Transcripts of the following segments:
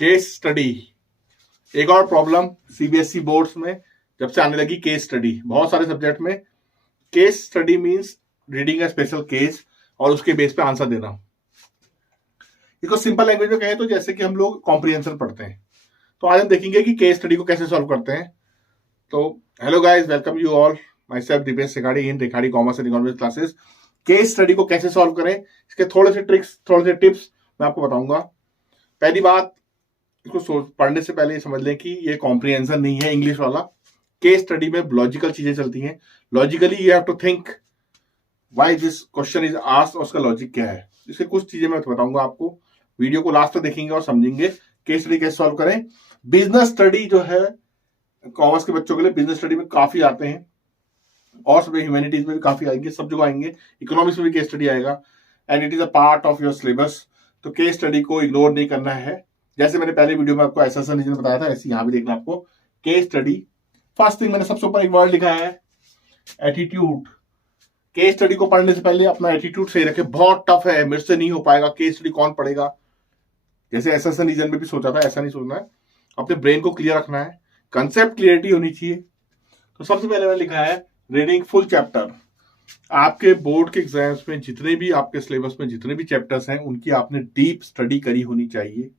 Case study एक और problem CBSE boards में जब से आने लगी। केस स्टडी बहुत सारे सब्जेक्ट में case study means reading a special case और उसके बेस पे आंसर देना। इसको सिंपल लैंग्वेज में कहें तो जैसे कि हम लोग कॉम्प्रिहेंशन पढ़ते हैं, तो आज हम देखेंगे कि केस स्टडी को कैसे सॉल्व करते हैं। तो hello guys, welcome you all, myself Deepesh Rekhadi in Rekhadi commerce and economics classes. Case study को कैसे सॉल्व करें, इसके थोड़े से ट्रिक्स, थोड़े से टिप्स मैं आपको बताऊंगा। पहली बात, इसको पढ़ने से पहले समझ लें कि ये कॉम्प्रिहेंशन नहीं है इंग्लिश वाला। केस स्टडी में लॉजिकल चीजें चलती हैं। Logically you have to think why this question is asked और उसका लॉजिक क्या है। इसके कुछ चीजें मैं बताऊंगा आपको। वीडियो को लास्ट तक देखेंगे और समझेंगे केस स्टडी कैसे सॉल्व करें। बिजनेस स्टडी जो है कॉमर्स के बच्चों के लिए, बिजनेस स्टडी में काफी आते हैं और सब ह्यूमैनिटीज में भी काफी आएंगे, सब जगह आएंगे। इकोनॉमिक्स में भी केस स्टडी आएगा and it is a part of your syllabus. तो केस स्टडी को इग्नोर नहीं करना है। जैसे मैंने पहले वीडियो में आपको एसेशन रीजन बताया था, ऐसे यहां भी देखना आपको। केस स्टडी फर्स्ट थिंग मैंने सबसे ऊपर एक वर्ड लिखा है एटीट्यूड। केस स्टडी को पढ़ने से पहले अपना एटीट्यूड सही रखें। बहुत टफ है, मेरे से नहीं हो पाएगा, केस स्टडी कौन पढ़ेगा, जैसे एसेशन रीजन में भी सोचा था, ऐसा नहीं सोचना है। अपने ब्रेन को क्लियर रखना है, कंसेप्ट क्लियरिटी होनी चाहिए। तो सबसे पहले मैंने लिखा है रीडिंग फुल चैप्टर। आपके बोर्ड के एग्जाम्स में जितने भी आपके सिलेबस में जितने भी चैप्टर्स हैं उनकी आपने डीप स्टडी करी होनी चाहिए।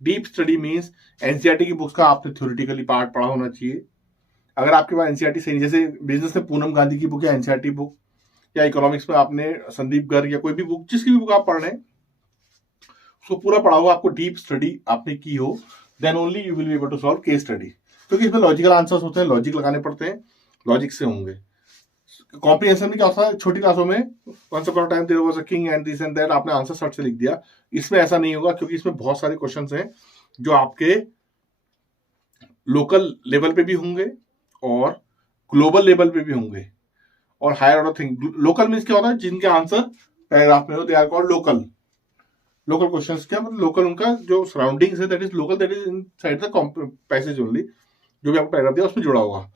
डीप स्टडी मींस एनसीईआरटी की बुक्स का आपने थ्योरेटिकली पार्ट पढ़ा होना चाहिए। अगर आपके पास एनसीईआरटी सही, जैसे बिजनेस में पूनम गांधी की बुक या एनसीईआरटी बुक, या इकोनॉमिक्स में आपने संदीप गर्ग या कोई भी बुक, जिसकी भी बुक आप पढ़ रहे हैं उसको पूरा पढ़ा हो, आपको डीप स्टडी आपने की हो, then only you will be able to solve case study. क्योंकि इसमें लॉजिकल आंसर्स होते हैं, लॉजिक लगाने पड़ते हैं, लॉजिक से होंगे। कॉम्प्रिहेंशन में क्या होता है, छोटी क्लासों में once upon a time there was a king and this and that आपने आंसर सर्च से लिख दिया। इसमें ऐसा नहीं होगा, क्योंकि इसमें बहुत सारे क्वेश्चंस हैं जो आपके लोकल लेवल पे भी होंगे और ग्लोबल लेवल पे भी होंगे और higher order thing. Local means क्या होता है, जिनके आंसर पैराग्राफ में हो, they are called local. Local questions क्या मतलब, लोकल उनका जो सराउंडिंग्स है, that is local, that is inside the passage only, जो भी आपको पैराग्राफ दिया उसमें जुड़ा होगा।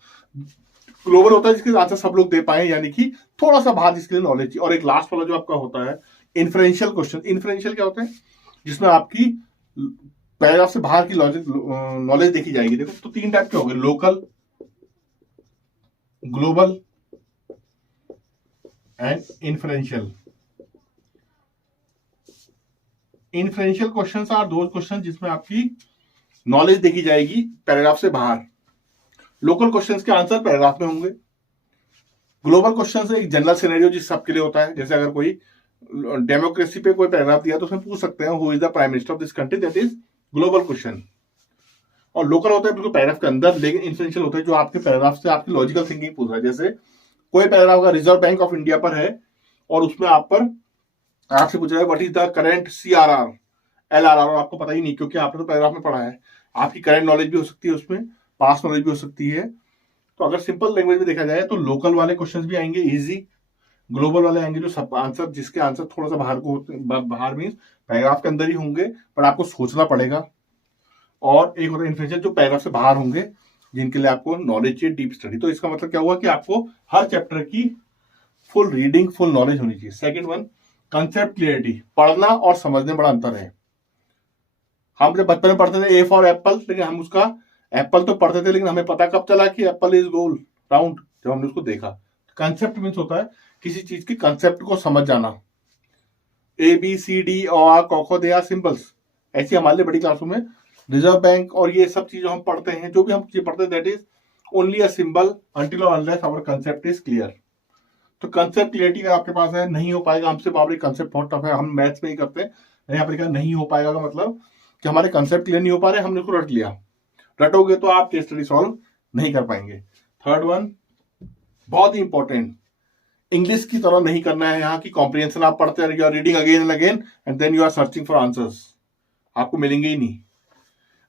ग्लोबल होता है जिसके आंसर सब लोग दे पाए, यानी कि थोड़ा सा बाहर जिसके लिए नॉलेज चाहिए। और एक लास्ट वाला जो आपका होता है इन्फ्रेंशियल क्वेश्चन। इन्फ्रेंशियल क्या होता है, जिसमें आपकी पैराग्राफ से बाहर की नॉलेज देखी जाएगी। देखो तो तीन टाइप के हो गए, local, global and inferential. Inferential questions are those question जिसमें आपकी नॉलेज देखी जाएगी पैराग्राफ से बाहर। लोकल क्वेश्चंस के आंसर पैराग्राफ में होंगे। ग्लोबल क्वेश्चंस एक जनरल सिनेरियो जिस सबके लिए होता है, जैसे अगर कोई डेमोक्रेसी पे कोई पैराग्राफ दिया तो उसमें पूछ सकते हैं who is the prime minister of this country, that is global question. और लोकल होता है बिल्कुल पैराग्राफ के अंदर, लेकिन इन्फ्रेंशियल होता है जो आपके पैराग्राफ से आपकी लॉजिकल थिंकिंग पूछ रहा है। जैसे कोई पैराग्राफ का रिजर्व बैंक ऑफ इंडिया पर है और उसमें आपसे पूछ रहा है what is the current CRR LRR, और आपको पता ही नहीं क्योंकि आपने तो पैराग्राफ में पढ़ा है। आपकी करंट नॉलेज भी हो सकती है उसमें, पास्ट नॉलेज भी हो सकती है। तो अगर सिंपल लैंग्वेज में देखा जाए तो लोकल वाले क्वेश्चंस भी आएंगे इजी, ग्लोबल वाले आएंगे जो सब आंसर जिसके आंसर थोड़ा सा बाहर को बाहर मींस पैराग्राफ के अंदर ही होंगे पर आपको सोचना पड़ेगा। और एक होता है इन्फ्रेंशियल जो पैराग्राफ से बाहर होंगे, जिनके लिए आपको नॉलेज चाहिए डीप स्टडी। तो इसका मतलब क्या हुआ कि आपको हर चैप्टर की फुल रीडिंग, फुल नॉलेज होनी चाहिए। Second one, concept clarity. पढ़ना और समझने में बड़ा अंतर है। हम जब बचपन में पढ़ते थे ए फॉर एप्पल, लेकिन हम उसका एप्पल तो पढ़ते थे, लेकिन हमें पता कब चला कि एप्पल इज गोल राउंड, जब हमने उसको देखा। कंसेप्ट मीन्स होता है किसी चीज के कंसेप्ट को समझ जाना। ABCD और क ख दे आर सिंबल्स। ऐसी हमारे लिए बड़ी क्लासों में रिजर्व बैंक और ये सब चीजें हम पढ़ते हैं, जो भी हम चीजें पढ़ते हैं, that is only a symbol until और unless our concept is clear. तो कंसेप्ट क्लियरिटी अगर आपके पास है, नहीं हो पाएगा हमसे। बाबरी कंसेप्ट बहुत टफ है, हम मैथ्स में ही करते हैं। यहाँ पर लिखा नहीं हो पाएगा का मतलब कि हमारे कंसेप्ट क्लियर नहीं हो पा रहे, हमने उसको रट लिया। रटोगे तो आप केस स्टडी सॉल्व नहीं कर पाएंगे। थर्ड वन, बहुत ही इंपॉर्टेंट, इंग्लिश की तरह नहीं करना है। यहाँ की कॉम्प्रिहेंशन आप पढ़ते हैं, you are reading again and again and then you are searching for answers, आपको मिलेंगे ही नहीं।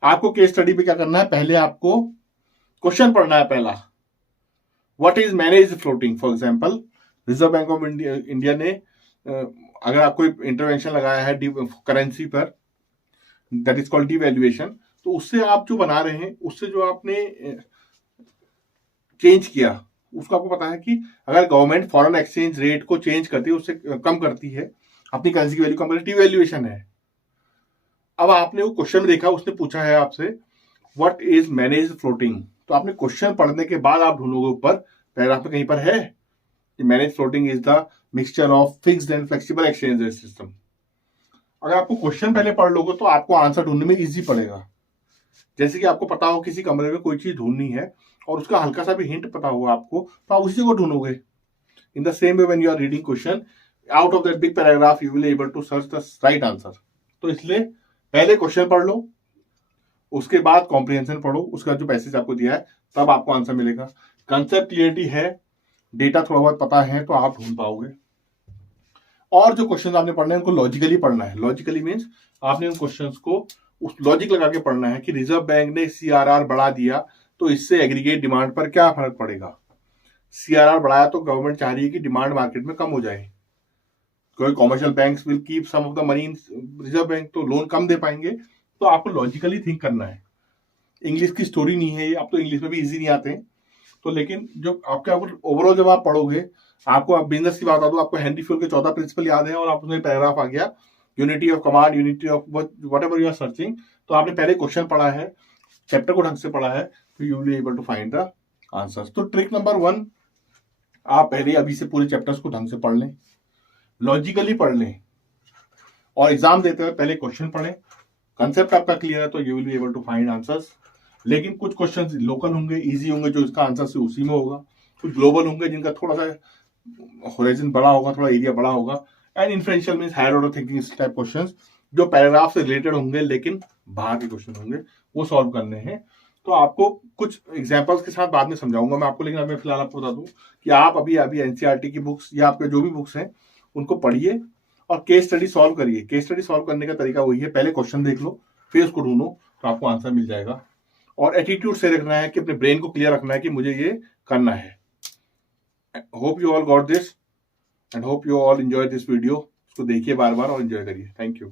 आपको केस स्टडी पे क्या करना है, पहले आपको क्वेश्चन पढ़ना है। पहला, what is manage floating. For example, reserve bank of India ने अगर आपको इंटरवेंशन लगाया है करेंसी पर, दैट इज कॉल्ड डिवैल्यूएशन, तो उससे आप जो बना रहे हैं, उससे जो आपने चेंज किया, उसको आपको पता है कि अगर गवर्नमेंट फॉरेन एक्सचेंज रेट को चेंज करती है, उससे कम करती है, अपनी करेंसी की वैल्यू कम करती है, डिवैल्यूएशन है। अब आपने वो क्वेश्चन देखा, उसने पूछा है आपसे व्हाट इज मैनेज फ्लोटिंग, तो आपने क्वेश्चन पढ़ने के बाद आप ढूंढोगे ऊपर पैराग्राफ में कहीं पर है कि manage floating is the mixture of fixed and flexible exchange rate system. अगर आपको क्वेश्चन पहले पढ़ लोगे तो आपको आंसर ढूंढने में इजी पड़ेगा। जैसे कि आपको पता हो किसी कमरे में कोई चीज ढूंढनी है और उसका हल्का सा भी हिंट पता होगा आपको, तो आप उसी को ढूंढोगे। In the same way when you are reading question, out of that big paragraph you will able to search the right answer. तो इसलिए पहले क्वेश्चन पढ़ लो, उसके बाद कॉम्प्रिहेंशन पढ़ो, उसका जो पैसेज आपको दिया है तब आपको आंसर मिलेगा। कंसेप्ट क्लियरिटी है, डेटा थोड़ा बहुत पता है तो आप ढूंढ पाओगे। और जो क्वेश्चन आपने पढ़ना है उनको लॉजिकली पढ़ना है। लॉजिकली मीन्स आपने उन क्वेश्चंस को उस लॉजिक लगा के पढ़ना है कि रिजर्व बैंक ने सीआरआर बढ़ा दिया तो इससे एग्रीगेट डिमांड पर क्या फर्क पड़ेगा। सीआरआर बढ़ाया तो गवर्नमेंट चाह रही है कि डिमांड मार्केट में कम हो जाए, कोई commercial banks will keep some of the money in reserve bank, तो लोन कम दे पाएंगे। तो आपको लॉजिकली थिंक करना है। इंग्लिश की स्टोरी नहीं है ये, अब तो इंग्लिश में भी इजी नहीं आते हैं तो, लेकिन जो आपके ओवरऑल जब आप पढ़ोगे, आपको आप बिजनेस की बात बता दो, आपको हेनरी फ्यूल के 14 प्रिंसिपल याद है और आप उसमें पैराग्राफ आ गया unity of command, unity of whatever you are searching, तो आपने पहले क्वेश्चन पढ़ा है, चैप्टर को ढंग से पढ़ा है, तो you will be able to find the answers. तो ट्रिक नंबर 1, आप पहले अभी से पूरे चैप्टर्स को ढंग से पढ़ लें, लॉजिकली पढ़ लें, और एग्जाम देते हुए पहले क्वेश्चन पढ़ें। कंसेप्ट आपका क्लियर है तो you will be able to find answers. लेकिन कुछ क्वेश्चंस लोकल होंगे, इजी होंगे, जो इसका आंसर से उसी में होगा। कुछ ग्लोबल होंगे जिनका थोड़ा सा होराइजन बड़ा होगा, थोड़ा एरिया बड़ा होगा। And influential means higher order thinking type questions जो पैराग्राफ से रिलेटेड होंगे लेकिन बाहर के क्वेश्चन होंगे, वो सॉल्व करने हैं। तो आपको कुछ एग्जांपल्स के साथ बाद में समझाऊंगा मैं आपको, लेकिन अब मैं फिलहाल आपको बता दूं कि आप अभी एनसीईआरटी की बुक्स या आपके जो भी बुक्स हैं उनको पढ़िए और केस स्टडी सॉल्व करिए। केस स्टडी सॉल्व करने का तरीका वही है, पहले क्वेश्चन देख लो, फिर उसको ढूंढो, तो आपको आंसर मिल जाएगा। और एटीट्यूड से रखना है कि अपने ब्रेन को क्लियर रखना है कि मुझे ये करना है। Hope you all got this and hope you all enjoy this video. इसको देखिए बार बार और एंजॉय करिए। Thank you.